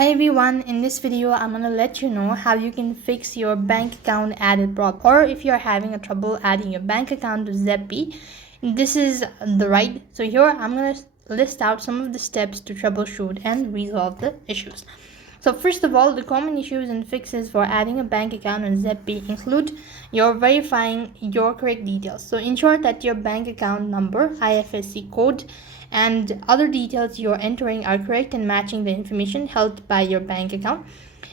Hi everyone, in this video I'm going to let you know how you can fix your bank account added problem, or if you're having a trouble adding your bank account to Zebpay, this is the right. So here I'm going to list out some of the steps to troubleshoot and resolve the issues. So first of all, the common issues and fixes for adding a bank account on Zebpay include your verifying your correct details. So ensure that your bank account number, IFSC code, and other details you're entering are correct and matching the information held by your bank account.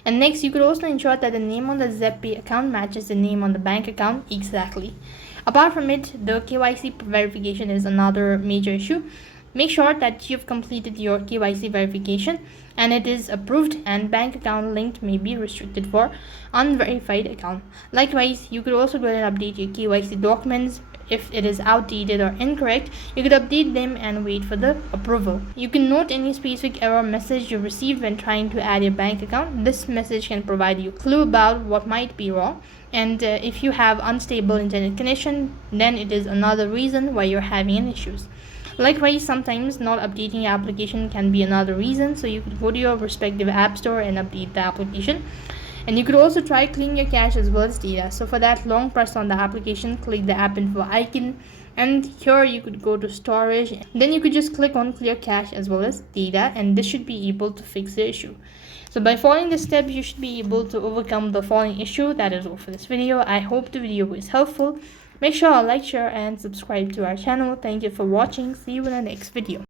And next, you could also ensure that the name on the Zebpay account matches the name on the bank account exactly. Apart from it, the KYC verification is another major issue. Make sure that you've completed your KYC verification and it is approved, and bank account linked may be restricted for unverified account. Likewise, you could also go ahead and update your KYC documents. If it is outdated or incorrect, you could update them and wait for the approval. You can note any specific error message you received when trying to add your bank account. This message can provide you a clue about what might be wrong. And if you have unstable internet connection, then it is another reason why you're having an issues. Likewise, sometimes not updating your application can be another reason, so you could go to your respective app store and update the application. And you could also try cleaning your cache as well as data. So for that, long press on the application, click the app info icon, and here you could go to storage. Then you could just click on clear cache as well as data, and this should be able to fix the issue. So by following the steps, you should be able to overcome the following issue. That is all for this video. I hope the video was helpful. Make sure to like, share, and subscribe to our channel. Thank you for watching. See you in the next video.